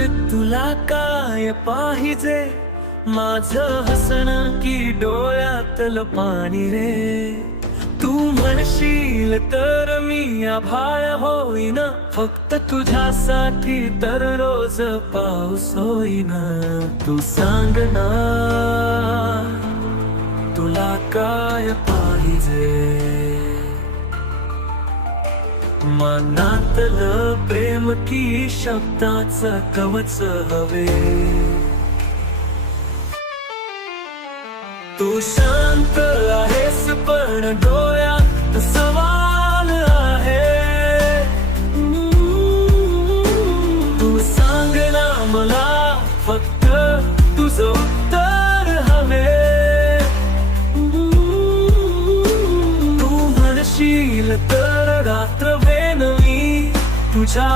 तुला काय पाहिजे, माझं हसणं की डोळ्यातलं पाणी रे. तू म्हणशील तर मी आभाळ होईन, फक्त तुझ्यासाठी तर रोज पाऊस होईन. तू सांग ना तुला काय पाहिजे, मनातलं प्रेम की शब्दाचं कवच हवे. तू शांत आहेस पण डोळ्यात सवाल आहे. तू सांग ना मला फक्त तुझं उत्तर हवे. तू म्हणशील तर रात्र वेन मी तुझ्या